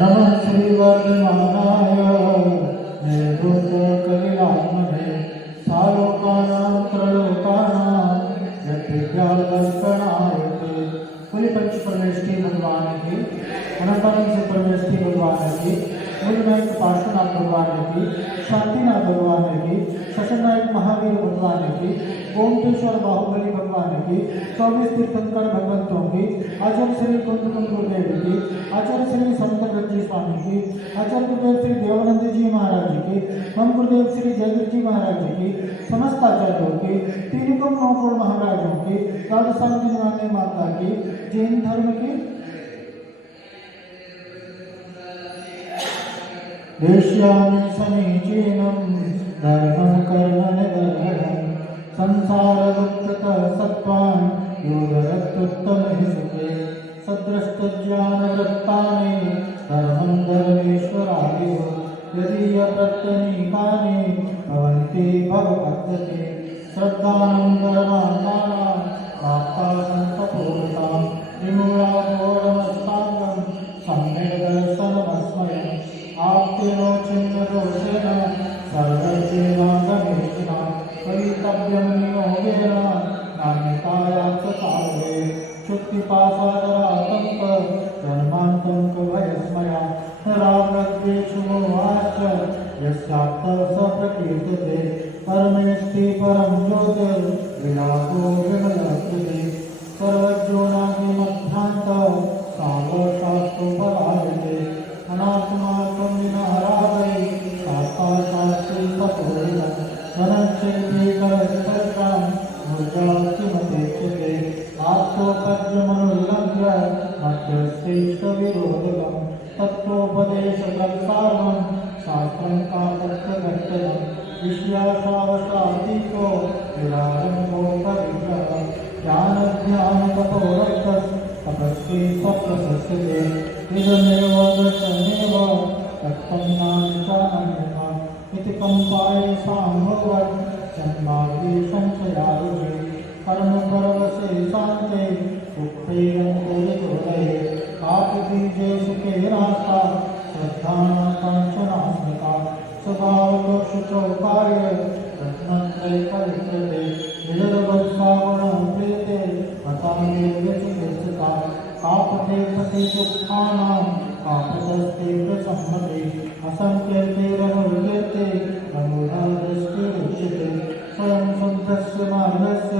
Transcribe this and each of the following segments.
नमः श्रीवर्धमानाय निर्भूतकलिलात्मने सालोकानां त्रलोकानां यज्ञादर्शनाय ते। बोले पंच परमेष्ठी भगवान की, अनंतानंद से परमेष्ठी भगवान की, मूलनायक पार्श्वनाथ भगवान की, शांतिनाथ भगवान की, शशनायक महावीर भगवान की, ओमकेश्वर बाहुबली भगवान की, 24 तीर्थंकर भगवंतों की, आचार्य श्री कुंद गुरुदेव की, आचार्य श्री संत जी स्वामी की, आचार्य गुरुदेव श्री देवानंद जी महाराज जी की, हम गुरुदेव श्री जयवीर जी महाराज जी की, समस्त आचार्यों की, तीन करोड़ 9 करोड़ महाराजों की, राजस्थान की निवासी माता की, जैन धर्म की, देश्यामि समीचीनं धर्मं कर्म निवर्हणं संसारदुःखतः सत्त्वान् योगरत्युत्तमैः सुखे सद्रष्टज्ञानवृत्तानि धर्मं धर्मेश्वरादिव यदीयप्रत्यनीकानि भवन्ति भवभक्तते श्रद्धानं धर्मान्तानां प्राप्तासन्तपूर्णतां विमूढाघोरमष्टाङ्गं सम्यक् दर्शनमस्मयम् आप्तेनो चिन्मदोषेण सर्वैर्जीवागमेशिना कवितव्यं नियोगेन नान्यतायाश्च काले शुक्तिपाशादरातङ्क जन्मान्तङ्क भयस्मया रामद्वेषुमोहाश्च यस्यात्तः स प्रकीर्तते परमेष्टि परं ज्योतिर्विलासो विमलकृते सर्वज्ञो नागिमध्यान्तः सावशास्तुफलायते अनात्माकं विनहरावै शास्त्राशास्त्री सपोरिणं धनक्षेत्रे करस्पर्शां मुद्राकिमपेक्षते आत्मोपद्यमनुल्लङ्घ्य मध्यस्थैष्टविरोधकं तत्त्वोपदेशकर्तारं शास्त्रं कामप्रगत्यनं विषयाशावशातीतो विरारम्भोपविग्रहः ज्ञानज्ञानतपोरक्तस्तपस्वी सप्रशस्यते इदमेव दर्शनेव तत्त्वं नान्यथा इति कम्पाये साम्भवत् जन्माद्रि संशयारुहे कर्मपरवशे शान्ते उक्तैरङ्कुरितोदये पापबीजे सुखे रास्ता श्रद्धानां काञ्चनास्मिता स्वभावदोषुचो कार्य रत्नत्रैकविक्रते विदर्भश्रावणं प्रीते हतामेव्यचिकित्सिता कापते सति दुःखानां कापदस्ते प्रसम्मते असंकीर्तेरनुर्कीर्ते अमूढदृष्टिरुच्यते स्वयं शुद्धस्य मार्गस्य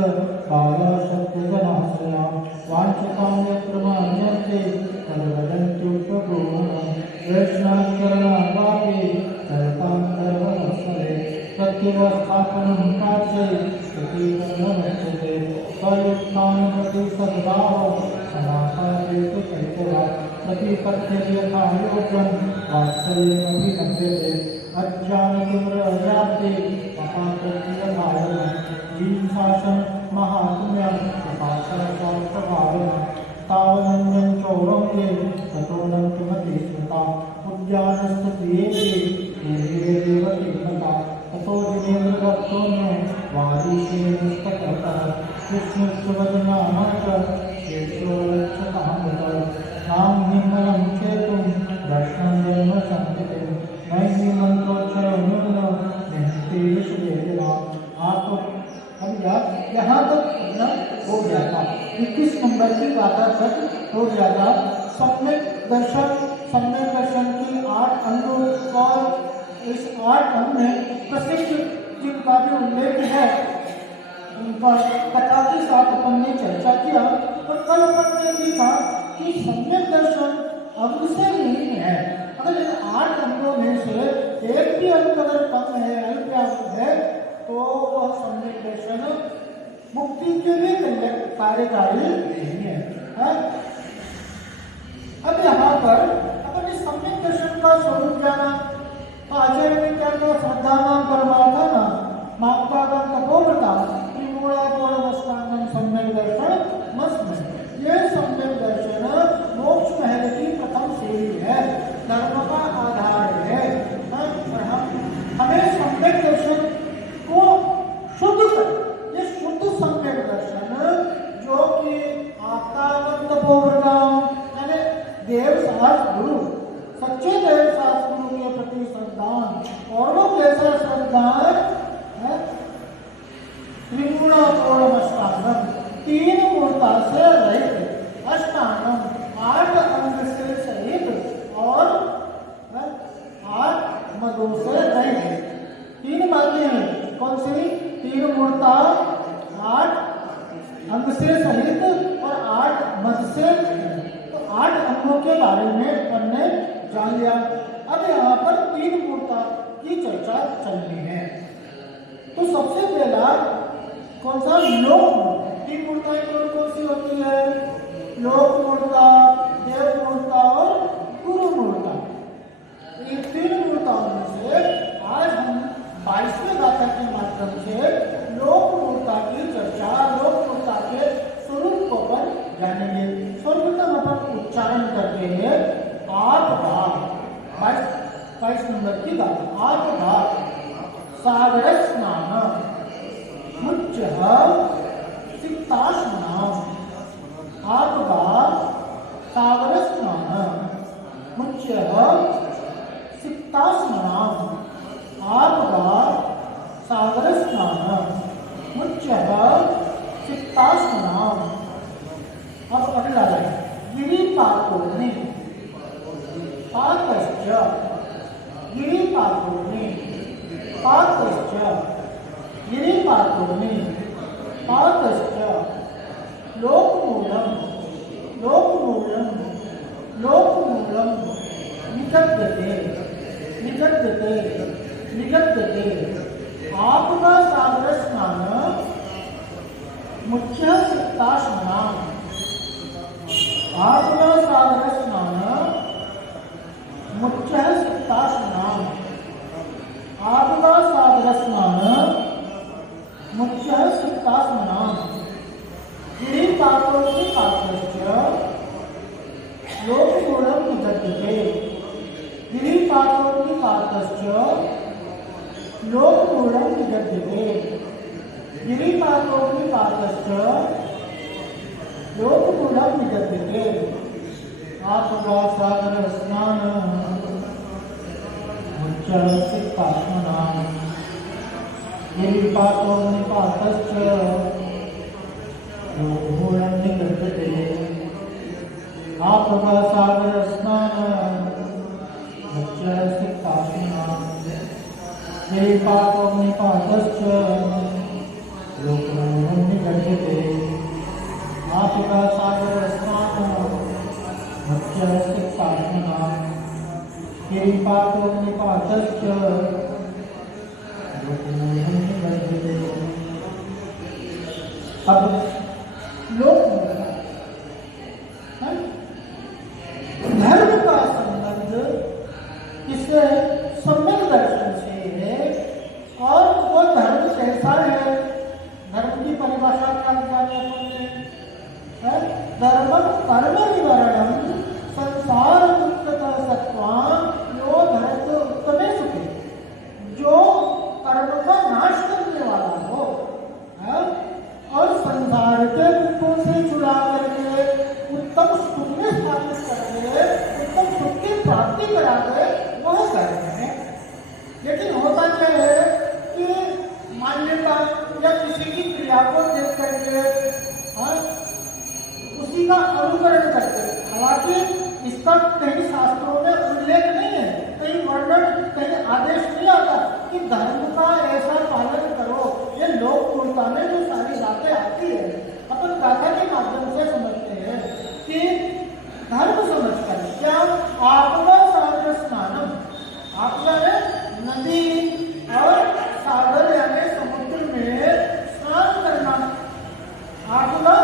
बालाशक्तिजनाश्रया वाञ्छितां यत्र मान्यन्ते तद्वदन्त्युपगूहनं वैष्णवकरणावापि चरतां सर्वमस्मरे प्रत्यवस्थापनं कार्ये प्रतीकर्ममुच्यते स्वयुक्तानुमति सद्भाव समासादेतु चैतवा प्रतिपद्ययथा योगं वात्सल्यमभिनन्द्यते अज्ञानतिम्रव्याप्ते अपाकृत्यभावनं जीवशासनं महात्म्यं प्रकाशशास्त्रभावनं तावनन्दं चौरङ्गे ततो नन्तुमति स्मृता उद्यानस्तुतियेति देवदेवती मता ततो जिनेन्द्रभक्तोऽन्यो वारीशेनस्तकर्तः विष्णुस्तुवदनामश्च शेषोरक्षतामृतः नाम निर्मलं चेतुं दर्शनं जन्म संस्कृतिं नैमि मंत्रोच्चरो न्यून निहते विषयेतिना आपको अब यहाँ तक हो गया था 21 नंबर की गाथा तक हो गया था। सम्यक दर्शन की 8 अंगों और इस 8 अंग में प्रसिद्ध जिनका भी उल्लेख है उनका कथा के साथ अपन ने चर्चा किया। तो कल अपन ने देखा कि सम्यक दर्शन अंग से नहीं है, अगर इन 8 अंगों में से एक भी अंग अगर कम है, अल्प है, तो वह सम्यक दर्शन मुक्ति के लिए कार्यकारी नहीं है। अब यहाँ पर अपन इस सम्यक दर्शन का स्वरूप जाना, तो आचार्य ने क्या कहा, श्रद्धा नाम परमार्था नाम मापकागम तपोव्रता त्रिमूढ़ागोणमस्तांगम सम्यक दर्शन मस्मय। ये सम्यक दर्शन मोक्ष महल की प्रथम सीढ़ी है, धर्म का आधार है। और हमें सम्यक दर्शन को शुद्ध कर, ये शुद्ध सम्यक दर्शन जो कि आपका तपोव्रता यानी देव सहज गुरु सच्चे देव शास्त्रों के प्रति श्रद्धान। और वो कैसा श्रद्धान है? त्रिगुणापूर्णमष्टांगम, तीन मूर्ता से रहित, अष्टांगम, 8 अंग से सहित और 8 मदों से रहित। 3 बातें हैं, कौन सी? 3 मूर्ता, 8 अंग से सहित और 8 मद से। तो 8 अंगों के बारे में हमने जान लिया। अब यहाँ पर 3 मूर्ता की चर्चा चलनी है। तो सबसे पहला कौन सा? लोक। 3 मूर्ताएं कौन सी होती है? लोक मूर्ता, देव मूर्ता और गुरु मूर्ता। इन 3 मूर्ताओं में से आज हम 22वें गाथा के माध्यम से लोक मूर्ता की चर्चा, लोक मूर्ता के स्वरूप को पर जानेंगे। सर्वप्रथम अपन उच्चारण करते हैं आपदा। 22 नंबर की गाथा। आपदा सागर स्नान मुच्च सिक्तास्नान। आपदा सागर स्नान मुच्च सिक्तास्नान। आपदा सागर स्नान मुच्च सिक्तास्नान। अब अगला है गिरिपातोनि पातश्च। गिरिपातोनि पातश्च। गिरिपातोनि पातश्च। लोकमूलम लोकमूलम लोकमूलम निगद्यते निगद्यते निगद्यते। आपदा सागर स्नान मुख्य सिक्तास्नान। आपदा सागर स्नान मुख्य सिक्तास्नान। आपदा सागर स्नान मुख्य सिक्तास्नान। गिरिपातोनि पातश्च लोकमूलम निगद्यते। गिरिपातोनि पातश्च लोकमूलम निगद्यते। गिरिपातोनि पातश्च लोकमूलम निगद्यते। आपदा सागर स्नान मुच्च सिक्तास्नान। गिरिपातोनि पातश्च लोकमूलम निगद्यते। आपदा सागर स्नान मुच्च सिक्तास्नान। गिरिपातोनि पातश्च लोकमूलम निगद्यते। आपदा सागर स्नान मुच्च सिक्तास्नान। गिरिपातोनि पातश्च लोकमूलम निगद्यते। अब लोकमूलम धर्म का संबंध किससे? सम्यक दर्शन से है। और वो धर्म कैसा है? धर्म की परिभाषा क्या जाने अपने? धर्म कर्म निवारणम संसार मुक्तः सत्वां यो धर्त उत्तमे सुखे। जो कर्म का नाश करने वाला हो और संसार के दुखों से छुड़ा करके उत्तम सुख में स्थापित करके उत्तम सुख की प्राप्ति करा दे, वह कर्म है। लेकिन होता क्या है कि मान्यता या किसी की क्रिया को देख करके उसी का अनुकरण करते। हालांकि इसका कहीं शास्त्रों में उल्लेख नहीं है, कहीं वर्णन, कहीं आदेश नहीं आता कि धर्म का ऐसा पालन करो। ये लोक मूलता में जो सारी बातें आती है अपन गाथा के माध्यम से समझते हैं कि धर्म समझकर क्या? आपदा सागर स्नानम। आपदा है नदी और सागर यानी समुद्र में स्नान करना। आपदा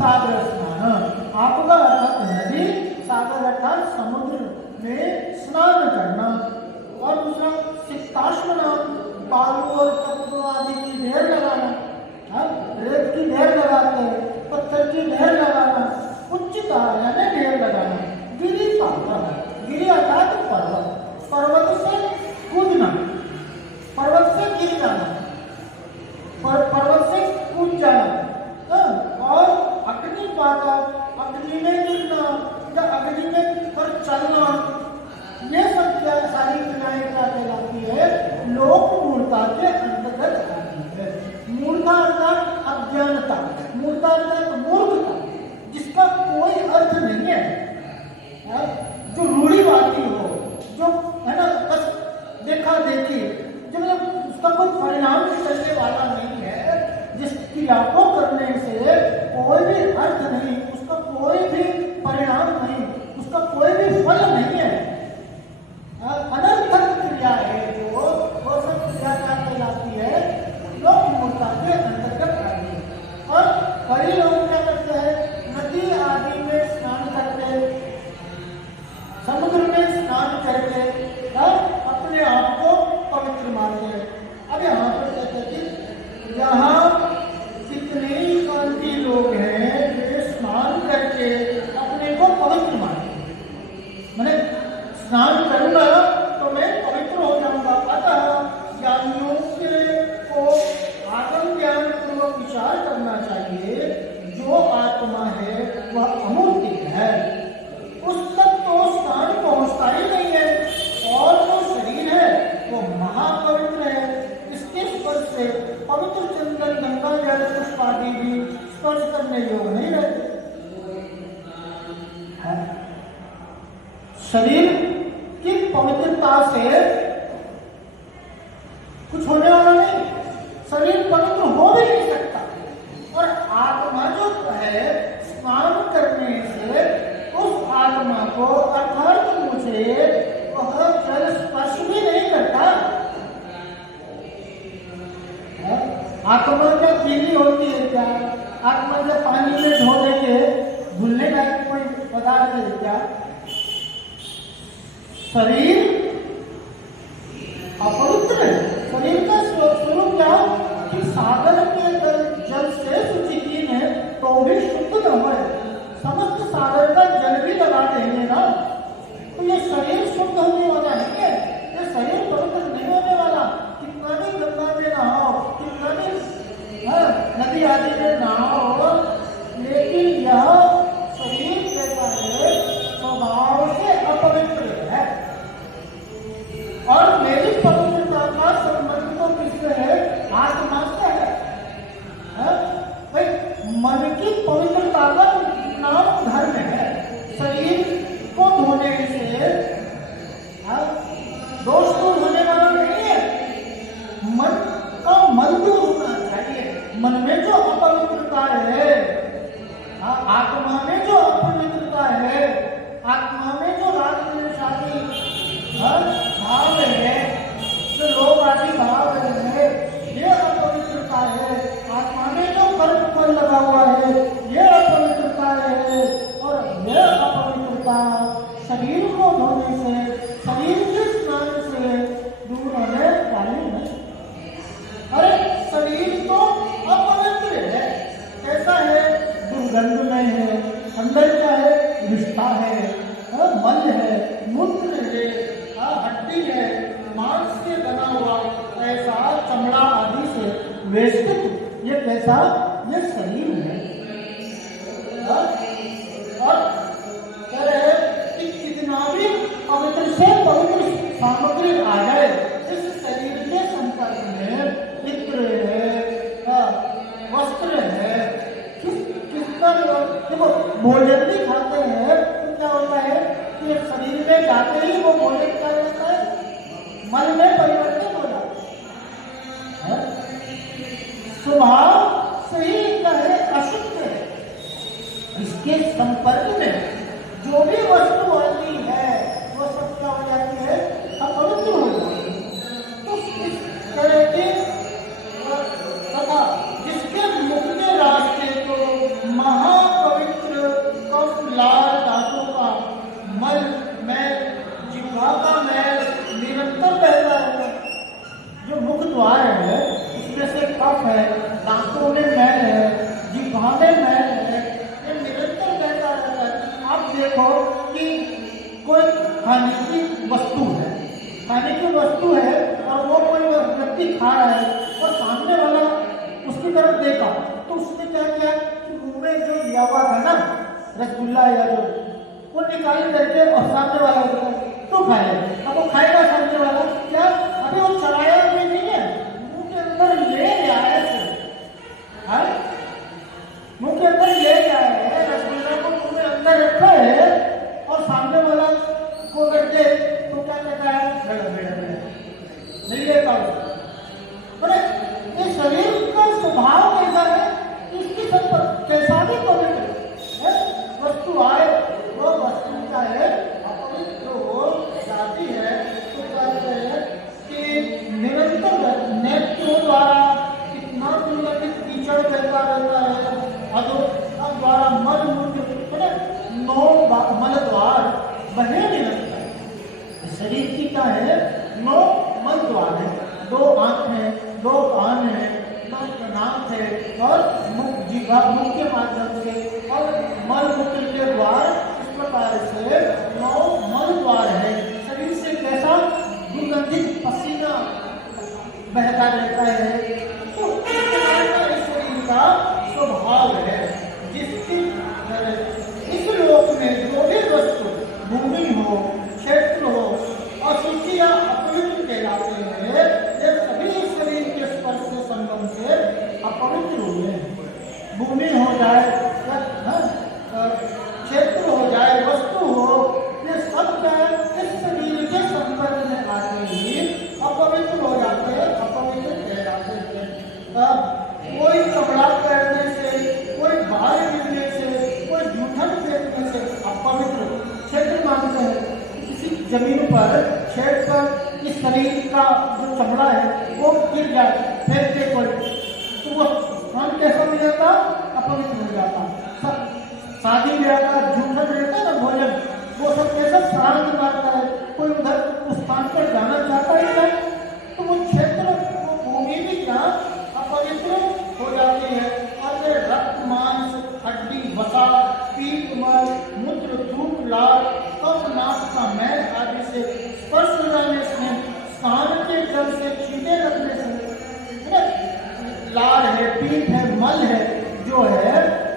सागर स्नान। आपदा अर्थात नदी, सागर अर्थात समुद्र में स्नान करना। और दूसरा सिक्तास्नान, बालू और पत्थरों आदि की ढेर लगाना। रेत की ढेर लगाते हैं, पत्थर की ढेर लगाना। उच्चता यानी ढेर लगाना। गिरिपात, गिरि अर्थात पर्वत, पर्वत से कूदना, पर्वत से गिर जाना, पर्वत से कूद जाना। और अग्निपात, अग्नि में गिरना या अग्नि में पर चलना। क्रियाएं क्या कहलाती है? लोक मूर्ता के अंतर्गत आती है। मूर्ता अर्थात अज्ञानता, मूर्ता अर्थात मूर्खता, जिसका कोई अर्थ नहीं है, जो रूढ़िवादी हो, जो है ना बस देखा देखी, जो मतलब उसका कोई परिणाम निकलने वाला नहीं है, जिस क्रिया को करने से कोई भी अर्थ नहीं, उसका कोई भी परिणाम नहीं, उसका कोई भी फल नहीं है, अनर्थक क्रिया है जो, वो सब क्रिया क्या कहलाती है? लोक मूर्ता के अंतर्गत आती है। और कई लोग क्या करते हैं? नदी आदि में स्नान करते, समुद्र में स्नान करके अपने आप को पवित्र मानते हैं। अब यहाँ पर कहते हैं यहाँ कितने शांति लोग हैं जो स्नान करके अपने को पवित्र मानते हैं, मैंने स्नान करूंगा तो मैं पवित्र हो जाऊंगा। अतः ज्ञानियों को आत्म ज्ञान पूर्वक विचार करना चाहिए। जो आत्मा है वह अमूर्त है, उस तक तो स्थान पहुंचता ही नहीं है, और जो शरीर है वो महापवित्र है। इसके स्पर्श से पवित्र चंदन, गंगा जल, पुष्प आदि भी स्पर्श करने योग्य नहीं रहते। शरीर की पवित्रता से कुछ होने वाला नहीं, शरीर पवित्र हो भी नहीं सकता। और आत्मा जो है, स्नान करने से उस आत्मा को अर्थात मुझे वह जल स्पर्श भी नहीं करता। आत्मा क्या पीली होती है क्या? आत्मा जब पानी में धो देंगे धुलने का कोई पदार्थ है क्या? शरीर अपवित्र है। शरीर का स्वरूप क्या? कि सागर के जल से शुचि की है तो भी शुद्ध न हो। समस्त सागर का जल भी लगा देंगे ना तो ये शरीर शुद्ध होने वाला नहीं है, ये शरीर पवित्र नहीं होने वाला। कितना भी गंगा में नहाओ, कितना भी नदी आदि में नहाओ, लेकिन यह शरीर कैसा है? स्वभाव से अपवित्र है। और मेरी पवित्रता का संबंध तो किससे है? आत्मा से है। भाई मन की पवित्रता का नाम धर्म है। शरीर को धोने से दोष दूर होने वाला नहीं है, मन का मन दूर होना चाहिए। मन में जो अपवित्रता है, आत्मा में जो अपवित्रता है, आत्मा में जो राग द्वेषादि भाव है, जो लोभ आदि भाव है, ये अपवित्रता है। आत्मा में जो कर्म फल लगा हुआ है, ये अपवित्रता है। और यह अपवित्रता शरीर को धोने से, शरीर के स्नान से दूर होने वाली नहीं। अरे शरीर तो अपवित्र है, कैसा है? दुर्गंधमय है, अंदर क्या है? विष्ठा है, मल है, मूत्र है, हड्डी है, मांस से बना हुआ ऐसा चमड़ा आदि से वेष्टित ये कैसा? ये शरीर है। और कह रहे कि कितना भी पवित्र से पवित्र सामग्री आ जाए, इस शरीर के संपर्क में इत्र है, वस्त्र है, किसका देखो भोजन भी खाते हैं तो क्या होता है कि शरीर में जाते ही वो भोजन क्या रहता है? मन में परिवर्तन हो जाता है। स्वभाव से ही क्या है? अशुद्ध है। इसके संपर्क में जो भी वस्तु आती है वो सब क्या हो जाती है? अपवित्र हो जाती है। तो इस तरह के तथा जिसके मुख के रास्ते को महापवित्र कफ लाल धातु का मल मैल, जिह्वा का मैल निरंतर बहता है। जो मुख द्वार है उसमें से कफ है, दांतों में मैल है, जिह्वा में मैल है, ये निरंतर बहता रहता है। आप देखो कि कोई खाने की वस्तु है, खाने की वस्तु है और वो कोई व्यक्ति खा रहा है और सामने वाला उसकी तरफ देखा तो उसने क्या किया कि मुंह में जो दिया हुआ था ना रसगुल्ला या जो वो निकाल करके और सामने वाला तो खाएगा। अब वो खाएगा सामने वाला शरीर की क्या है, 9 मन द्वार है, 2 आंख है, 2 कान है, 9 नाक है और मुख जीवा मुख के माध्यम से और मल मूत्र के द्वार, इस प्रकार से 9 मल द्वार है। शरीर से कैसा दुर्गंधित पसीना बहता रहता है, तो इस शरीर का स्वभाव है। जिसकी इस लोक में जो भी वस्तु भूमि हो, क्षेत्र हो, अशुचि या अपवित्र कहलाते हैं, ये सभी शरीर के स्पर्श से संगम से अपवित्र हुए हैं। भूमि हो जाए या क्षेत्र हो जाए, वस्तु हो, ये सब क्या है, इस शरीर के संपर्क में आते ही अपवित्र हो जाते हैं, अपवित्र कहलाते हैं। कोई कपड़ा पहनने से, कोई बाहर गिरने से, कोई जूठन फेंकने से अपवित्र क्षेत्र मानते हैं। किसी जमीन पर छेद पर इस शरीर का जो चमड़ा है वो गिर जाए, फेंक दे कोई, तो वो स्थान कैसा हो जाता, अपवित्र हो जाता। सब शादी ब्याह का जूठन रहता है ना भोजन, वो सब कैसा शांत मारता है, कोई उधर उस स्थान पर जाना चाहता है क्या, तो वो क्षेत्र, वो भूमि भी क्या अपवित्र हो जाती है। और ये रक्त मांस हड्डी वसा पीठ मल मूत्र धूप लाल कफ नाक का मैल आदि से स्पर्श हो जाने से, स्नान के जल से छींटे लगने से, लाल है, पीठ है, मल है, जो है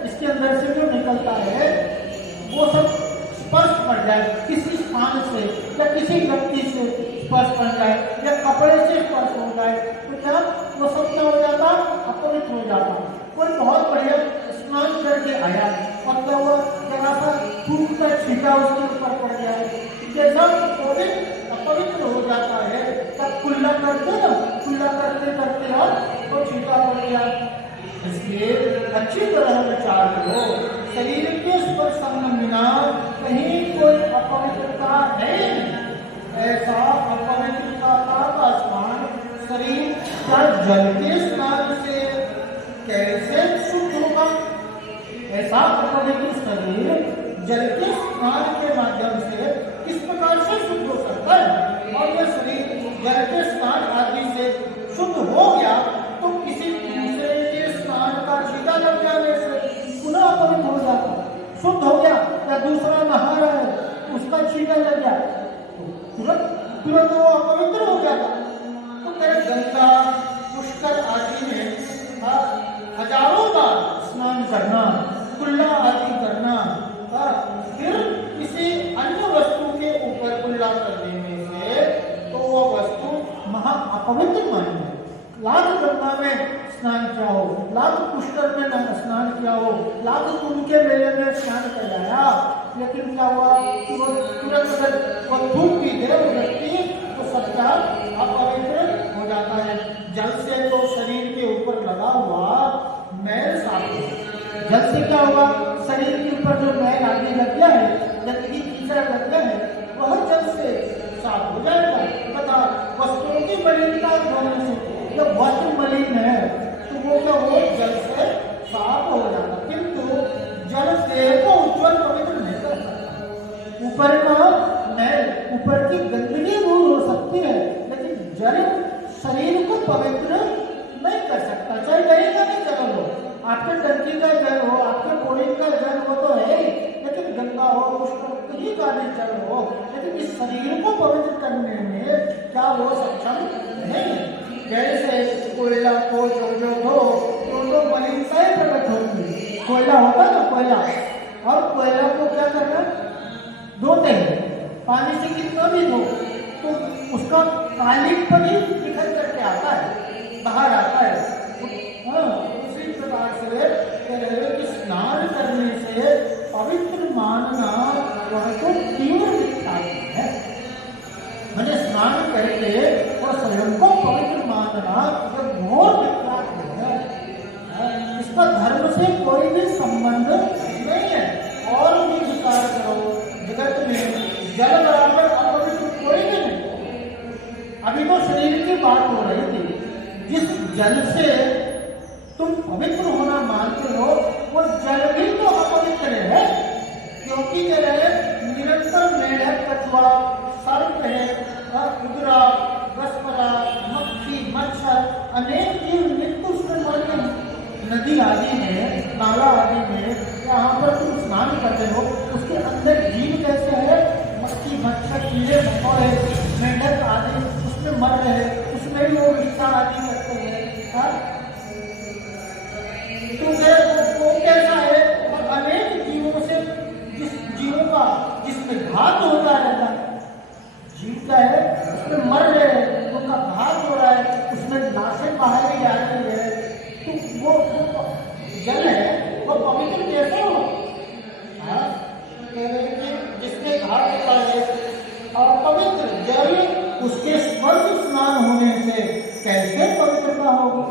इसके अंदर से जो निकलता है वो सब स्पर्श पड़ जाए किसी स्थान से या किसी व्यक्ति से स्पर्श पड़ जाए या कपड़े से स्पर्श हो जाए, तो क्या वो सब क्या हो जाता, अपवित्र हो जाता। कोई बहुत बढ़िया स्नान करके आया और क्या हुआ, जरा सा थूक का छींटा उसके ऊपर पड़ गया, जैसा अपवित्र हो जाता है। तब कुल्ला करते ना, कुल्ला करते करते और वो छींटा पड़ गया। इसलिए अच्छी तरह विचार करो, शरीर के स्पर्श संबंध बिना कहीं कोई अपवित्रता है, ऐसा अपवित्रता का स्थान शरीर का जल के स्नान से कैसे शुद्ध होगा। ऐसा अपवित्र शरीर जल के स्नान के माध्यम से किस प्रकार से शुद्ध हो सकता है। और यह शरीर जल के स्नान आदि से शुद्ध हो गया तो किसी दूसरे के स्नान का छींटा लग जाने से पुनः अपवित्र हो जाता। शुद्ध हो गया या दूसरा नहा रहा है उसका छींटा लग गया तो तुरंत वो अपवित्र हो गया। तो मेरे गंगा पुष्कर आदि में हजारों बार स्नान करना, कुल्ला आदि करना, फिर किसी अन्य वस्तु के ऊपर कुल्ला कर देने से तो वो वस्तु महा अपवित्र मानी है। लाख गंगा में स्नान किया हो, लाख पुष्कर में स्नान किया हो, लाख कुंभ के मेले में स्नान कराया, लेकिन क्या हुआ कि वो तुरंत अगर वो धूप भी दे व्यक्ति तो सबका अपवित्र हो जाता है। जल से तो शरीर के ऊपर लगा हुआ मैल साफ हो। जल से क्या होगा, शरीर के ऊपर जो मैल आदि लग गया है, गंदगी कीचड़ लग गया है, वह जल से साफ हो जाएगा। तथा वस्त्रों की मलिनता धोने से जब वस्त्र मलिन है तो वो क्या हो जल से साफ हो जाता, किंतु जल से तो उज्ज्वल पवित्र नहीं कर सकता। ऊपर का मैल, ऊपर की गंदगी दूर हो सकती है, लेकिन जल शरीर को पवित्र नहीं कर सकता। चाहे कहीं का भी जल हो, आपके टंकी का जल हो, आपके बोरिंग का जल हो तो है, लेकिन गंगा हो, पुष्कर कहीं का भी जल हो, लेकिन इस शरीर को पवित्र करने में क्या वो सक्षम नहीं। जैसे कोयला को जो हो तो मलिनता ही प्रकट होगी। कोयला होता ना कोयला, और कोयला को क्या करना, धोते हैं पानी से, कितना भी धो तो उसका कालिक पर ही निकल करके आता है, बाहर आता है। उसी प्रकार से कि स्नान करने से पवित्र मानना वह तो तीव्र विख्यात है। मैंने स्नान करके और स्वयं को पवित्र मानना यह घोर विख्यात है। इसका धर्म से कोई भी संबंध नहीं है। और भी विचार करो, जगत में जल बराबर अपवित्र कोई भी नहीं। अभी तो शरीर की बात हो रही थी, जिस जल से तुम पवित्र होना मानते हो वो जल भी तो अपवित्र है, क्योंकि निरंतर मेढक कछुआ सर्प है, उदरा, गस्परा, मक्खी, मच्छर, अनेक जीव नित्य उसमें मरते हैं। नदी आदि में, नाला आदि में, यहाँ पर तुम स्नान करते हो, उसके अंदर जीव कैसे है? मक्खी, मच्छर, कीड़े मकोड़े, मेंढक आदि उसमें मर रहे हैं, उसमें भी वो विस्तार आदि करते हैं। तो वो कैसा है? और अनेक जीवों से, जिस जीवों का जिसमें घात होता रहता है, जीव क्या है उसमें मर रहे हैं, उनका घात हो रहा है, उसमें नाशक बाहर जा रही है, तो वो जल है वो पवित्र कैसे हो? जिसमें घात होता है और पवित्र जल, उसके स्पर्श स्नान होने से कैसे पवित्रता होगी?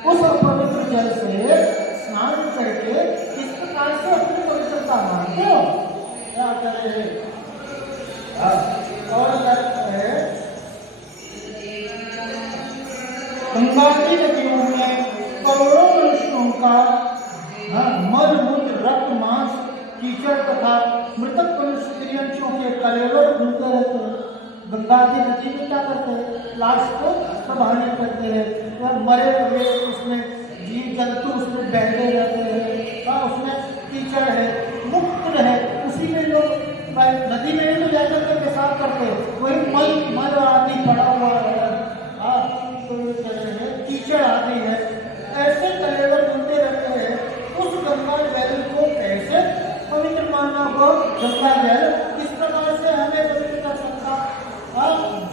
उस अपवित्र जल से स्नान करके किस प्रकार से अपनी पवित्रता मानते हो? क्या करे? और है गंगा की नदियों में करोड़ों मनुष्यों का मल मूत्र, रक्त, मांस, कीचड़ तथा मृतक मनुष्य स्त्रियों के कलेवर घूमते रहते हैं। गंगा की नदी में क्या करते हैं? लाश को संभालने करते हैं, मरे हुए उसमें जीव जंतु उसमें बहते रहते हैं, उसमें कीचड़ है, मूत्र है, उसी में लोग नदी में भी तो जाकर के पेशाब करते हैं, वही मल आदि पड़ा हुआ है, तो कीचड़ आदि है, ऐसे कलेवर घूमते रहते हैं। उस गंगा जल को कैसे पवित्र मानना हो? गंगा जल किस प्रकार से हमें पवित्र कर सकता?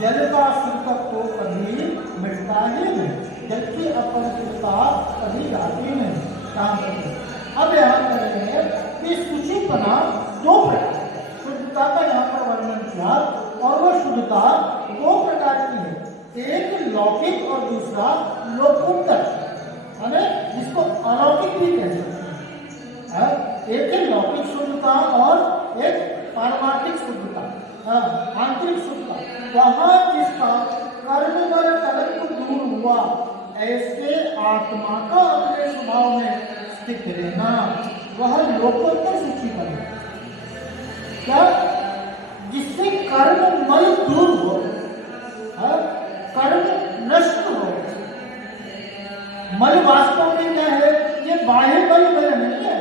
जल का शुद्धत्व तो कभी मिटता ही नहीं, जल की अपवित्रता कभी जाती नहीं। काम करते अब यहाँ कर रहे हैं कि शुचिपना दो प्रकार, शुद्धता का यहाँ पर वर्णन किया, और वो शुद्धता दो प्रकार की है, एक लौकिक और दूसरा लोकोत्तर, जिसको अलौकिक भी कह सकते हैं। एक है लौकिक शुद्धता और एक पारमार्थिक शुद्धता, आंतरिक शुद्धता। वहाँ जिसका कर्मबल कलंक दूर हुआ, ऐसे आत्मा का अपने स्वभाव में स्थित रहना, वह लोकोत्तर सूची बने। क्या? जिससे कर्म मल दूर हो, कर्म नष्ट हो। मल वास्तव में क्या है? ये बाह्य मल नहीं है,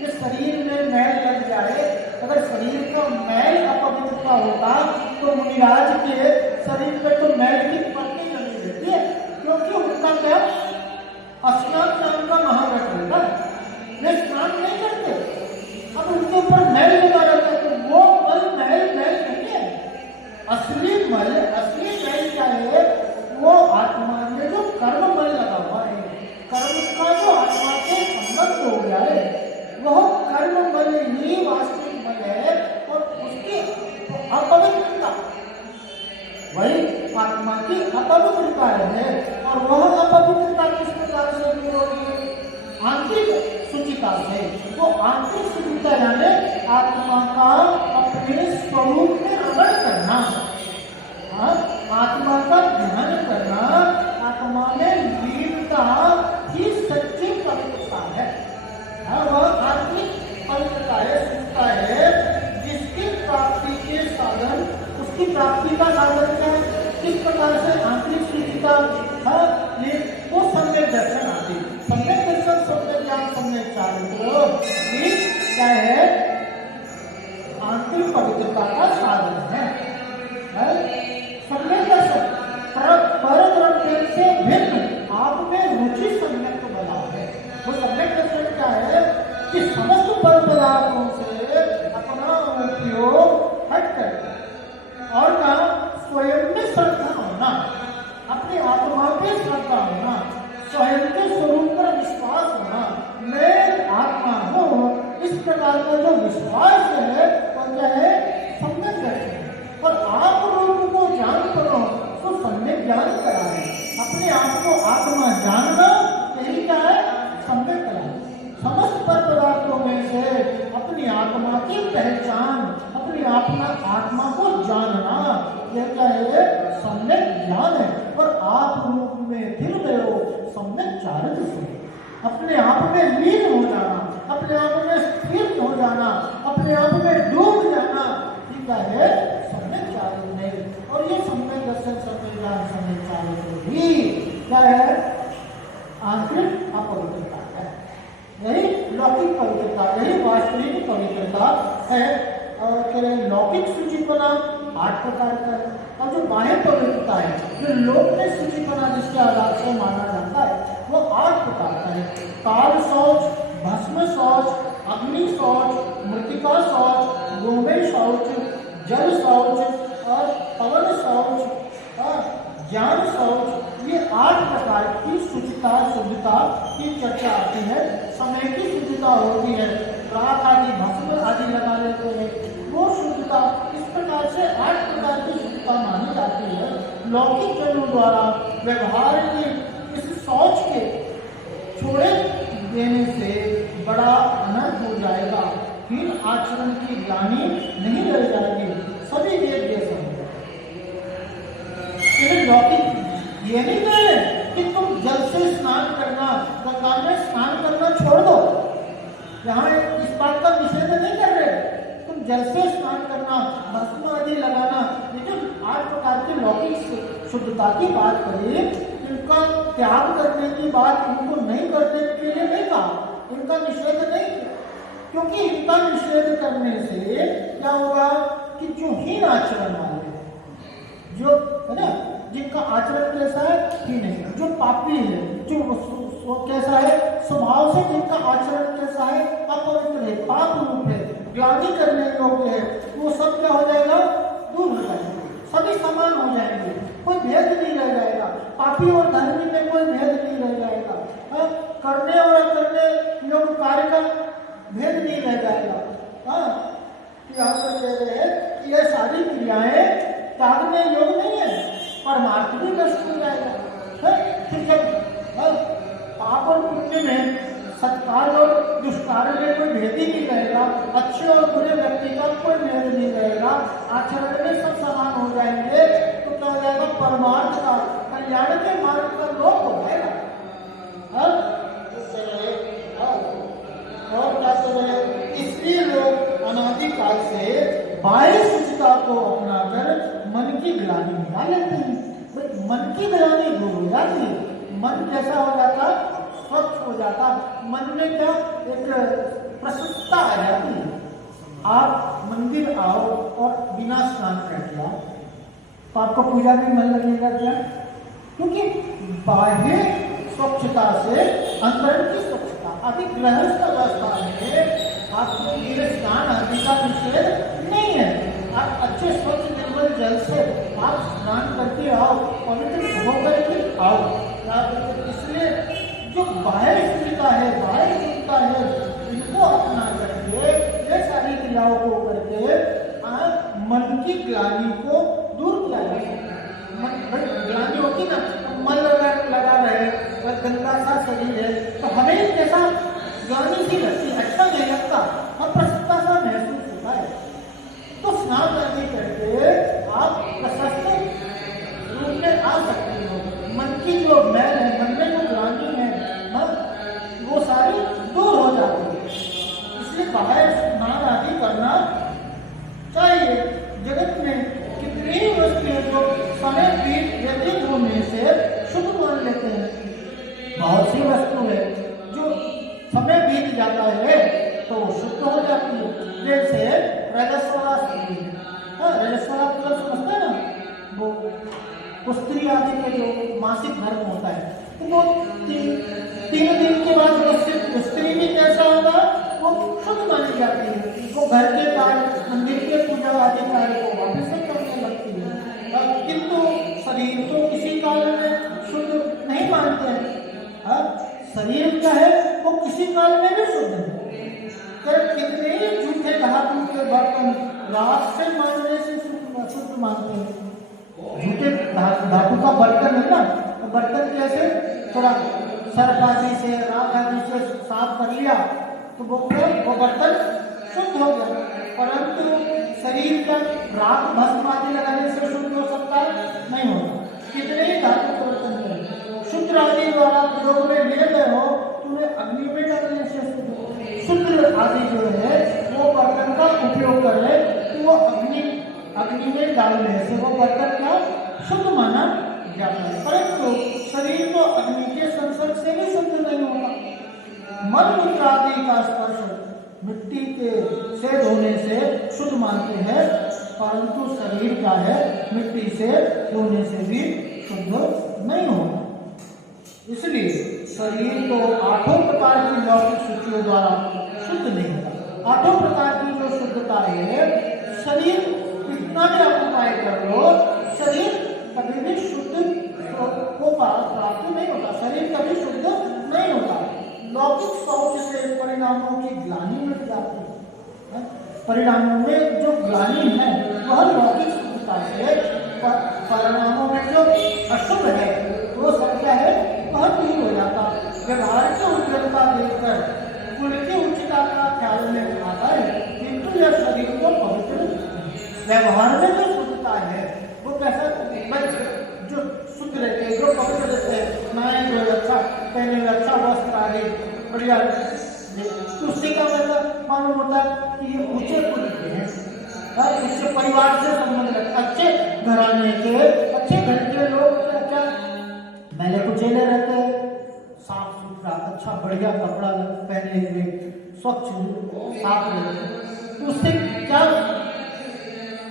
ये शरीर में मैल लग जाए। अगर शरीर का मैल अपवित्रता होता तो मुनिराज के शरीर पे तो मैल की पट्टी लगी रहती है, क्योंकि उनका क्या स्नान नाम का महाव्रत होता है, वे स्नान नहीं करते, अब उनके ऊपर मैल लगा रहता है, तो वो मल मैल नहीं है। असली मैल क्या है? वो आत्मा में जो कर्म मल लगा हुआ है, कर्म का जो आत्मा से संबंध हो गया है, वह कर्म मल ही वास्तविक मल है, और उसकी अपवित्रता वही आत्मा की अपवित्रता है। और वह अपवित्रता किस प्रकार से दूर होगी? आंतरिक शुचिता से। वो आंतरिक शुचिता यानी आत्मा का अपने स्वरूप में रमण करना, आत्मा का ध्यान करना, आत्मा में लीनता ही सच्ची पवित्रता है। वह आंतरिक पवित्रता है, शुद्धता है, जिसकी प्राप्ति के साधन, उसकी प्राप्ति का साधन क्या है? किस प्रकार से आंतरिक शुचिता है? वो सम्यक दर्शन आदि, सम्यक दर्शन, सम्यक ज्ञान, सम्यक चारित्र क्या है? आंतरिक पवित्रता का साधन है। सम्यक दर्शन परद्रव्य से भिन्न आप में रुचि सम्यक को बना है। वो सम्यक दर्शन क्या है? कि समस्त पर पदार्थों से अपना उपयोग हट कर और का स्वयं में श्रद्धा होना, अपने आत्मा पे श्रद्धा होना, स्वयं के स्वरूप पर विश्वास होना, मैं आत्मा हूँ, इस प्रकार का जो विश्वास है वो क्या है? सम्यक दर्शन। और आप रूप को जान करो तो सम्यक ज्ञान कराए। अपने आप को आत्मा जानना यही क्या है? सम्यक कराए। समस्त पदार्थों में से अपनी आत्मा की पहचान, अपनी आत्मा को जानना, यह क्या है? सम्यक ज्ञान है। और आप रूप में फिर गए हो सम्यक चारित्र से, अपने आप में लीन हो जाना, अपने आप में स्थिर हो जाना, अपने आप में डूब जाना, ठीक है? सम्यक चारित्र है। और ये है लौकिक शुचिपना 8 प्रकार का है, और जो बाह्य पवित्रता है, जो लोक में शुचिपना जिसके आधार से माना जाता है, वो 8 प्रकार का है। काल शौच, भस्म शौच, अग्नि शौच, मृतिका शौच, गोमय शौच, जल शौच और पवन शौच और ज्ञान शौच, ये 8 प्रकार की शुचिता शुद्धता की चर्चा आती है। समय की शुद्धता होती है, राख आदि भस्म आदि लगा लेते हैं, वो शुद्धता। इस प्रकार से 8 प्रकार की शुद्धता मानी जाती है। लौकिक जनों द्वारा व्यवहार की इस शौच के छोड़े देने से बड़ा अनर्थ हो जाएगा, हीन आचरण की ग्लानि नहीं रह जाएगी, सभी वेद ये समझ। लौकिक ये नहीं कह रहे कि तुम जल से स्नान करना, गंगा में स्नान करना छोड़ दो, यहाँ इस बात का निषेध नहीं कर रहे। तुम जल से स्नान करना, भस्म आदि लगाना, लेकिन 8 प्रकार की लौकिक शुद्धता की बात करी, इनका त्याग करने की बात इनको नहीं करने के लिए नहीं कहा, इनका निषेध नहीं किया, क्योंकि इनका निषेध करने से क्या होगा कि जो हीन आचरण वाले, जो है ना, जिनका आचरण कैसा है ही नहीं, जो पापी है, जो वो कैसा है स्वभाव से, जिनका आचरण कैसा है अपवित्र है, पाप रूप है, ग्लानि करने योग्य है, वो सब क्या हो जाएगा, दूर हो जाएगा, सभी समान हो जाएंगे, कोई भेद नहीं रह जाएगा, पापी और धर्मी में कोई भेद नहीं रह जाएगा, करने और अकरने योग्य कार्य का भेद नहीं रह जाएगा। यहाँ पर कह रहे हैं कि यह सारी क्रियाएं त्यागने योग्य नहीं है, परमार्थ भी नष्ट हो जाएगा। फिर जब पाप और पुण्य में, सत्कार्य और दुष्कार्य में कोई भेद ही नहीं रहेगा, अच्छे और बुरे व्यक्ति का कोई भेद नहीं रहेगा, आचरण में सब समान हो जाएंगे, तो क्या हो जाएगा, परमार्थ का, कल्याण के मार्ग का लोप हो जाएगा। और क्या करें, इसलिए लोग अनादिकाल से बाह्य शुचिता को अपनाकर मन की ग्लानि निकाल लेते हैं। मन की ग्लानि दूर हो जाती है, मन कैसा हो जाता, स्वच्छ हो जाता, मन में क्या एक प्रसन्नता आ जाती है। आप मंदिर आओ और बिना स्नान करके आओ, तो आपको पूजा में मन लगेगा क्या? क्योंकि बाह्य स्वच्छता से अंदर की स्वच्छता, अभी गृहस्थ अवस्था में आपको स्नान आदि का निषेध नहीं है। आप अच्छे स्वच्छ निर्मल जल से आप स्नान करके आओ, पवित्र होकर के आओ। इसलिए जो बाह्य शुद्धता है, बाह्य शुद्धता है, इनको अपना करके, ये सारी क्रियाओं को करके मन की ग्लानि को दूर किया जाए। ग्लानि होती ना, मन लगा रहे, गंदा सा शरीर है, तो हमें कैसा ग्लानि सी लगती है, अच्छा नहीं लगता, हम प्रसन्नता सा महसूस होता है। तो स्नान आदि करके आप प्रशस्त रूप में आ सकते हो। मन की जो मैल है, मन में जो ग्लानि है, वो सारी दूर हो जाती है। इसलिए बाहर स्नान आदि करना चाहिए। जगत में कितनी वस्तुएं जो समय बीत व्यतीत होने से शुद्ध मान लेते हैं, बहुत सी वस्तु है जो समय बीत जाता है तो शुद्ध हो जाती है। जैसे रजस्वला स्त्री, रजस्वला मतलब समझते हैं ना, वो स्त्री आदि के जो मासिक धर्म होता है, तो वो 3 दिन के बाद वो स्त्री भी कैसा होगा, वो शुद्ध मानी जाती है। वो घर के कार्य, मंदिर के पूजा आदि कार्य को वापस से करने लगती है, किंतु शरीर को किसी काल में शुद्ध नहीं मानते हैं। शरीर क्या है, वो किसी काल में भी शुद्ध है। कितने ही झूठे धातु के बर्तन राख से मानने से शुद्ध मानते हैं। झूठे धातु का बर्तन है ना, तो बर्तन कैसे थोड़ा सर्फ आदि से, राख आदि से साफ कर लिया तो वो बर्तन शुद्ध हो गया। परंतु शरीर का राख भस्म आदि लगाने से शुद्ध हो सकता है? नहीं होता। कितने ही धातु के बर्तन करें, शुद्ध आदि द्वारा प्रयोग में ले गए हो, तुम्हें अग्नि में डालने से शुद्ध आदि जो है वो बर्तन का उपयोग करे, तो वो अग्नि में डालने से वो बर्तन क्या शुद्ध माना जाता है। परंतु शरीर को अग्नि के संसर्ग से भी शुद्ध नहीं होगा। मन मूत्र आदि का स्पर्श मिट्टी के से धोने से शुद्ध मानते हैं, परंतु शरीर क्या है, मिट्टी से धोने से भी शुद्ध नहीं होता। इसलिए शरीर को 8 प्रकार की लौकिक शुचियों द्वारा शुद्ध नहीं होता। 8 प्रकार की जो शुद्धता है, शरीर कितना भी आप उपाय कर लो, शरीर कभी भी शुद्ध को प्राप्त नहीं होता, शरीर कभी शुद्ध नहीं होता। लौकिक शौच से परिणामों की ग्लानि मिट जाती है। परिणामों में जो ग्लानि है वह लौकिक शुद्धता से, परिणामों में जो अशुभ है वो सब क्या है, वह दूर हो जाता। व्यवहार की उज्ज्वलता देखकर कुल की उच्चता का ख्याल में आता है, किंतु यह शरीर को पवित्र, व्यवहार में जो शुद्धता है वो कैसा, जो शुद्ध रहते हैं, जो पवित्र रहते हैं, नहाए धोए अच्छा, पहने हुए अच्छा वस्त्र आदि बढ़िया, तो उससे क्या मतलब मालूम होता है कि ये ऊंचे कुल के हैं, इससे परिवार से संबंध रखते, अच्छे घराने के, अच्छे घर के लोग क्या मैले कुचेले रहते हैं, साफ सुथरा अच्छा बढ़िया कपड़ा पहने हुए, स्वच्छ साफ रहते, तो उससे क्या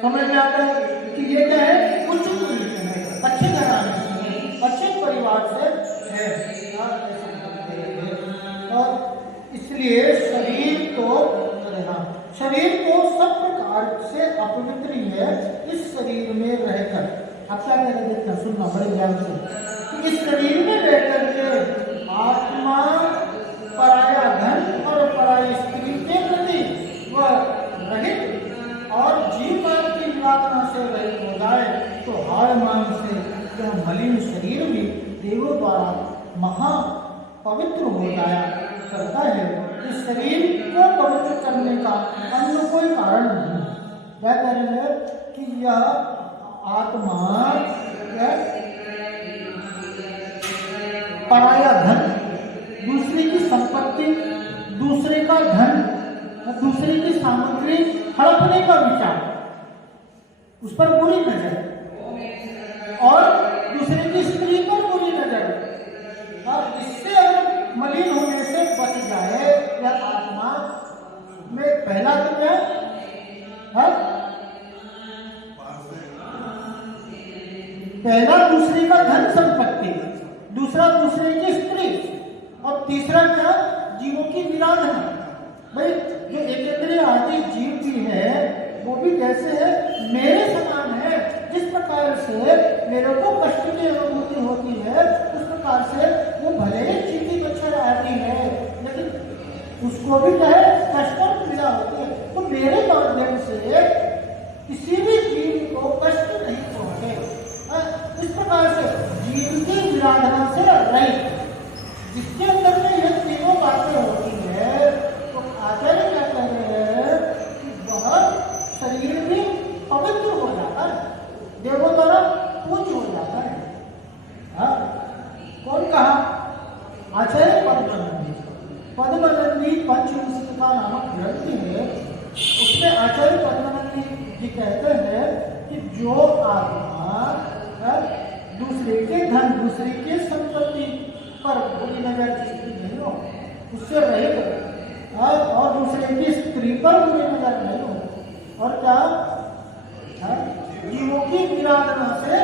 समझ में आता है कि ये क्या है, उच्च कुल के हैं, अच्छे घराने से, अच्छे परिवार से है। और इसलिए शरीर को सब प्रकार से अपवित्र ही है। इस शरीर में रहकर, आप क्या कह रहे देखना, सुनना बड़े ध्यान से, इस शरीर में रहकर के आत्मा पराया धन और पराई स्त्री के प्रति वह रहित और जीवन की यातना से रहित हो जाए, तो हाय मान से यह मलिन शरीर भी देवों द्वारा महा पवित्र हो जाया करता है। इस शरीर को पवित्र करने का अन्य कोई कारण नहीं। क्या कह रहे हैं कि यह आत्मा पराया धन, दूसरे की संपत्ति, दूसरे का धन, दूसरे की सामग्री हड़पने का विचार, उस पर बुरी नजर, और दूसरे की स्त्री पर बुरी नजर, और इससे अगर मलिन होने से बच जाए, यह आत्मा में पहला तो क्या है, पहला दूसरे का धन संपत्ति, दूसरा दूसरे की स्त्री, और तीसरा क्या, जीवों की विराधना। भाई जो एकेंद्रिय आदि जीव भी है वो भी कैसे है, मेरे समान है। जिस प्रकार से मेरे को कष्ट की अनुभूति होती है, उस प्रकार से वो भले ही चीटी बच्चर आती है, लेकिन उसको भी क्या है, कष्ट और पीड़ा होती है। तो मेरे माध्यम से किसी भी जीव को कष्ट नहीं पहुंचे। इस प्रकार से जीव की विराधना से रहित, जिसके अंदर में यह तीनों बातें होती है, तो आचार्य क्या कह रहे हैं कि वह शरीर भी पवित्र हो जाता है, देवों द्वारा पूज्य हो जाता है। कौन कहा, आचार्य पद्मनंदी। पद्मनंदी पंचपुस्तिका नामक ग्रंथ है, उसमें आचार्य पद्मनंदी जी कहते हैं कि जो आत्मा दूसरे के धन, दूसरे के संपत्ति पर बुरी नजर जिसकी नहीं हो, उससे रहित हो, और दूसरे की स्त्री पर बुरी नजर नहीं हो, और क्या, जीवों की विराधना से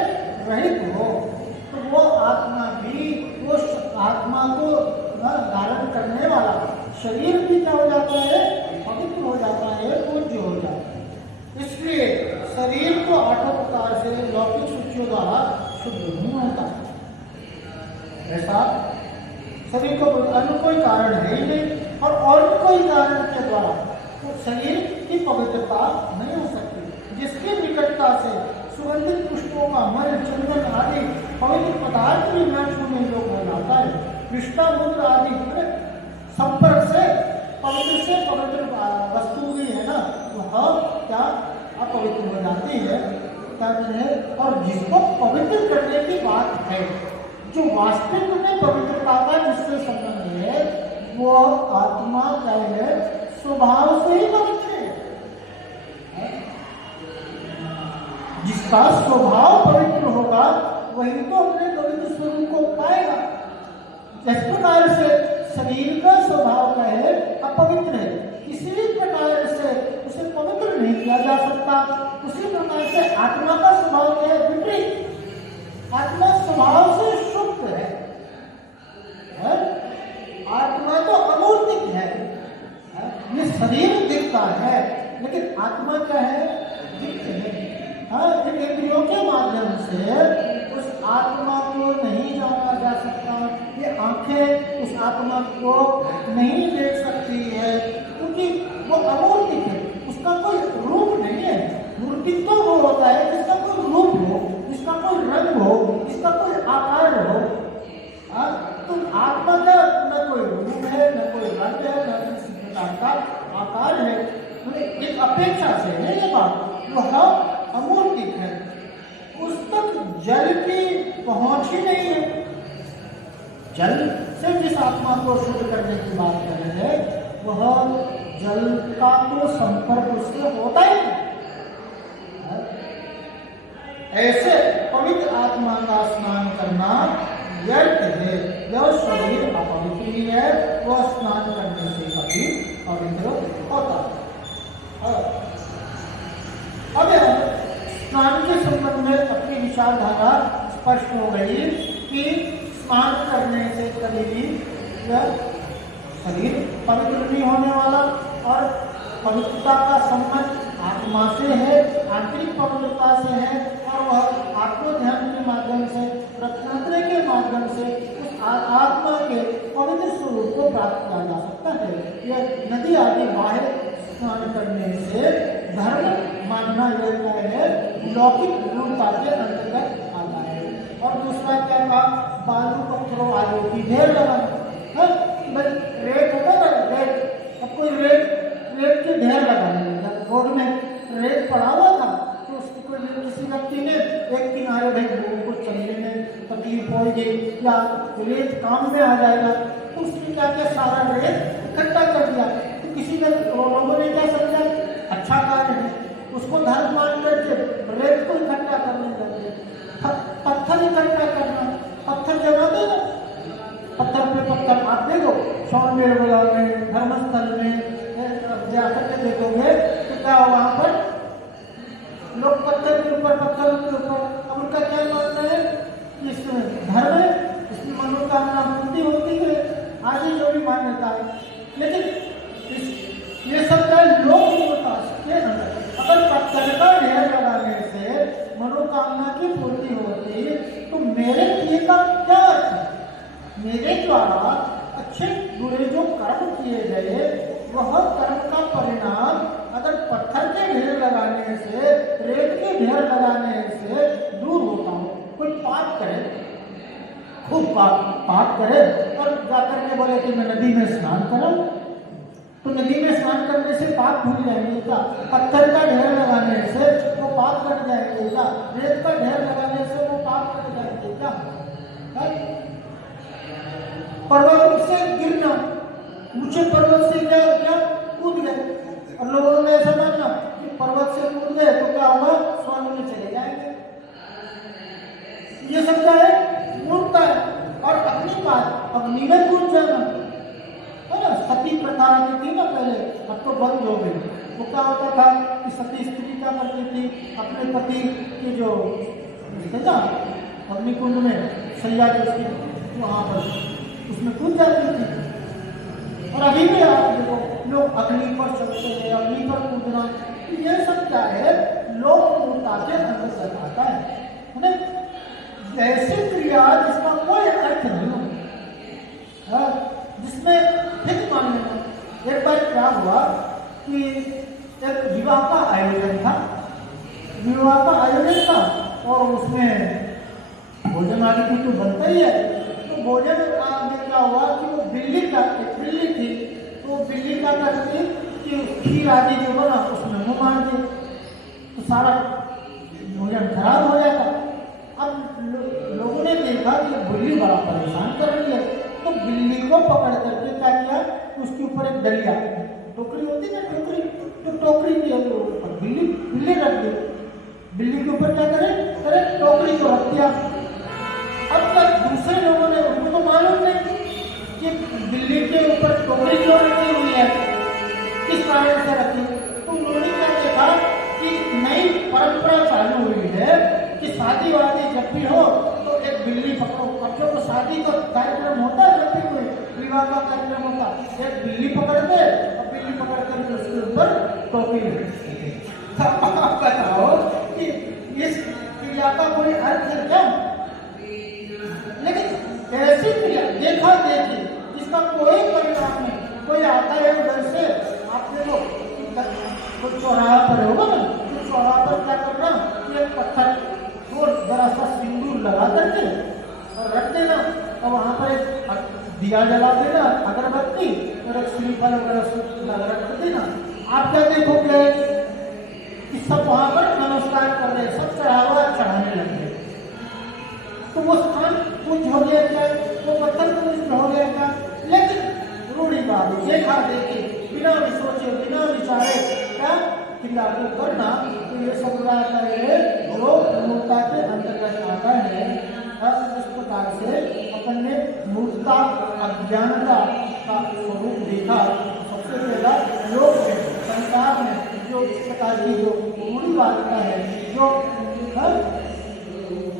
रहित हो, तो वो आत्मा भी, वो आत्मा को धारण करने वाला शरीर भी क्या हो जाता है, पवित्र हो जाता है, पूज्य हो जाता है। इसलिए शरीर को 8 प्रकार से लौकिक शुचियों द्वारा शुद्ध नहीं होता। ऐसा शरीर को अन्य कोई कारण है ही नहीं, और कोई कारण के द्वारा तो शरीर की पवित्रता नहीं हो सकती। जिसकी निकटता से सुगंधित पुष्पों का मल, चंदन आदि पवित्र पदार्थ भी न छूने योग्य हो जाता है। विष्णा मूत्र आदि संपर्क से पवित्र वस्तु भी है ना, वह क्या अपवित्र हो जाती है। और जिसको पवित्र करने की बात है, जो वास्तविक में पवित्रता का जिससे संबंध है, वो आत्मा क्या है, स्वभाव से ही पवित्र है। जिसका स्वभाव पवित्र होगा वही तो अपने पवित्र स्वरूप को पाएगा। इस प्रकार से शरीर का स्वभाव क्या है, अपवित्र है, किसी भी प्रकार से उसे पवित्र नहीं किया जा सकता। उसी प्रकार से आत्मा का स्वभाव क्या है? विपरीत। आत्मा स्वभाव से शुद्ध है? आत्मा तो अमूर्तिक है। ये शरीर दिखता है लेकिन आत्मा क्या है? दिखते है। इन इंद्रियों के माध्यम से उस आत्मा को नहीं जाना जा सकता। ये आंखें उस आत्मा को नहीं देख सकती है क्योंकि वो अमूर्तिक है, उसका कोई रूप नहीं है। मूर्ति तो वो होता है जिसका कोई रूप हो, जिसका कोई रंग हो, जिसका कोई आकार हो। तो आत्मा का न कोई रूप है, न कोई रंग है, न किसी प्रकार का आकार है। एक अपेक्षा से है ये बात, वह अमूर्तिक है। उस तक जल की पहुंच ही नहीं है। जल से जिस आत्मा को शुद्ध करने की बात कर रहे हैं वह जल का तो संपर्क उससे होता ही नहीं। ऐसे पवित्र आत्मा का स्नान करना व्यर्थ है। यह शरीर अपवित्र ही है, वह स्नान करने से कभी पवित्र होता है। अब स्नान के संबंध में अपनी विचारधारा स्पष्ट हो गई कि स्नान करने से कभी भी यह शरीर पवित्र नहीं होने वाला और पवित्रता का संबंध आत्मा से है, आंतरिक पवित्रता से है और वह आत्मध्यान के माध्यम से, रत्नात्रय के माध्यम से उस आत्मा के पवित्र स्वरूप को प्राप्त किया जा सकता है। यह नदी आदि बाहर स्नान करने से धर्म मानना यह है लौकिक मूलता के अंतर्गत आता है। और दूसरा क्या कहा? बालू पत्थरों आलू की ढेर लगाना। रेत होता है ना, रेत। अब कोई रेत के ढेर लगाने लगा। रोड में रेत पड़ा हुआ था तो उसकी कोई किसी व्यक्ति ने एक किनारे भाई लोगों को चलने में तकलीफ होगी या रेत काम में आ जाएगा तो उसने क्या किया? सारा रेत इकट्ठा कर दिया। तो किसी लोगों ने क्या समझा? अच्छा कार्य है, उसको धर्म मान करके रेत को इकट्ठा करने लगे। पत्थर इकट्ठा करना, पत्थर जमा देना, पत्थर पे पत्थर आप देखो सौंदर्य में, धर्मस्थल में जाकर के देखोगे तो क्या वहां पर लोग पत्थर के ऊपर, पत्थरों के ऊपर। अब उनका क्या मानना है? इसमें धर्म है, इसमें मनोकामना पूर्ति होती है, आदि जो भी मान्यता है। लेकिन ये सब क्या लोग होता है? अगर पत्थर का ढेर लगाने से मनोकामना की पूर्ति होती तो मेरे किए का क्या अर्थ है? मेरे द्वारा अच्छे बुरे जो कर्म किए गए वह कर्म का परिणाम अगर पत्थर के ढेर लगाने से, रेत के ढेर लगाने से दूर होता हो। कोई पाप करे, खूब पाप करे और जाकर के बोले कि मैं नदी में स्नान करूं, तो नदी में स्नान करने से पाप भूल जाएंगे क्या? पत्थर का ढेर लगाने से वो पाप कट जाएंगे क्या? रेत का ढेर लगाने से वो पाप कट जाएंगे क्या? पर्वत से गिरना, ऊंचे पर्वत से क्या कूद गए और लोगों ने ऐसा माना कि पर्वत से कूद गए तो क्या होगा? स्वर्ग में चले जाएंगे। ये सब क्या है? मूर्खता है। और अपनी बात अग्नि में कूद जाना है ना। सती प्रथा थी ना पहले, अब तो बंद हो गई। वो क्या होता था कि सती स्त्री क्या करती थी? अपने पति के जो ना अग्निकुंड में सैया उसकी वहाँ पर उसमें कूद जाती थी। और अभी भी आप देखो लोग अग्नि पर चलते हैं, अग्नि पर कूदना, ये सब क्या है? लोक मूर्ता के अंतर्गत आता है ना। ऐसी क्रिया जिसका कोई अर्थ नहीं हो, जिसमें हित मान लेना। एक बार क्या हुआ कि एक विवाह का आयोजन था, और उसमें भोजन आदि तो बनता ही है। तो भोजन में क्या हुआ कि वो बिल्ली थी, तो बिल्ली का करती कि खीर आदि जो बना उसमें मुँह मार दिए तो सारा भोजन खराब हो जाता। अब लोगों ने देखा कि बिल्ली बड़ा परेशान कर रही है, तो बिल्ली को पकड़ करके क्या किया? उसके ऊपर एक डलिया, टोकरी होती है ना, टोकरी, तो टोकरी के ऊपर बिल्ली रख दी। बिल्ली के ऊपर क्या करे? टोकरी को रख दिया। अब तक दूसरे लोगों ने, उनको तो मालूम नहीं कि बिल्ली के ऊपर टोकरी क्यों रखी हुई है, किस कारण से रखी। तो उन्होंने क्या देखा कि नई परंपरा चालू हुई है कि शादी वादी जब भी हो तो एक बिल्ली पकड़ो। अब जब शादी का कार्यक्रम होता है, जब भी कोई विवाह का कार्यक्रम होता है, एक बिल्ली पकड़ते और बिल्ली पकड़ कर उसके ऊपर टोपी रखते। आप बताओ कि इस क्रिया का कोई अर्थ है क्या? लेकिन ऐसी क्रिया देखा देखी इसका कोई परिणाम नहीं। कोई आता है उधर से, आप देखो कुछ चौराहा पर होगा ना, तो चौराहा पर क्या करना, एक पत्थर और जरा सा सिंदूर लगा करके और रख देना, और वहां पर एक दिया जला देना, अगरबत्ती और एक श्रीफल वगैरह रख देना। आप क्या देखोगे कि सब वहां पर नमस्कार कर रहे, सब चढ़ावा चढ़ाने लगे। तो वो स्थान पूज्य हो गया क्या? वो पत्थर पूज्य हो गया क्या? लेकिन रूढ़िवादी देखा देखी बिना भी सोचे बिना विचारे क्या क्रिया को करना, तो ये सब मूर्ता के अंतर्गत आता है। इस प्रकार से अपन ने मूर्ता अज्ञानता का स्वरूप देखा। सबसे पहला लोक में, संसार में जो इस प्रकार की जो रूढ़िवादिता है, जो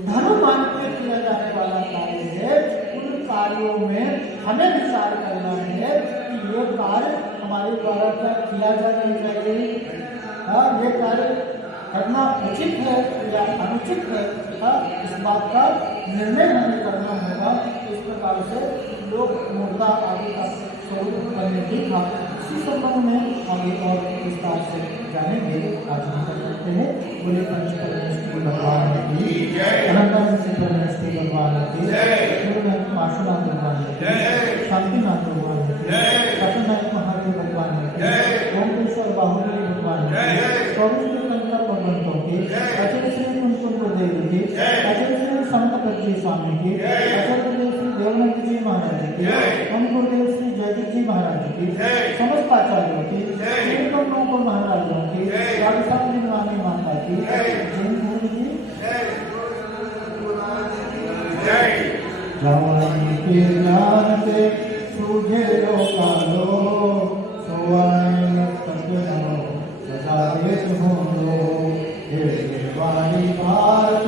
धर्म मान के किया जाने वाला कार्य है, उन कार्यों में हमें विचार करना है कि ये कार्य हमारे द्वारा क्या किया जाना चाहिए। ये कार्य करना उचित है या अनुचित है, इस बात का निर्णय हमें करना होगा। इस प्रकार से लोग मूर्ता आदि का स्वरूप करने की था। इसी संबंध में आगे और विस्तार से जानेंगे। आज हम करते हैं बोले पंच परमेश्वरी भगवान की अनंत से परमेश्वरी भगवान की पार्श्वनाथ भगवान की, शांतिनाथ भगवान की, कपिलनाथ महादेव भगवान की, ओमकेश्वर बाहुबली भगवान की, चौबीस पर्वतों की, आचार्य श्री कुंकुम देव की, आचार्य श्री संत कच्ची स्वामी की, आचार्य श्री देवानंद जी महाराज की, हम गुरुदेव श्री जयदीप जी महाराज की, समस्त आचार्यों की, नौकर महाराजों की, राजस्थान निवासी माता की, जैन गुरु की जवानी के ज्ञान से सूझे लो कालो, सोआए तक सदा देश हो लो, वाणी भारत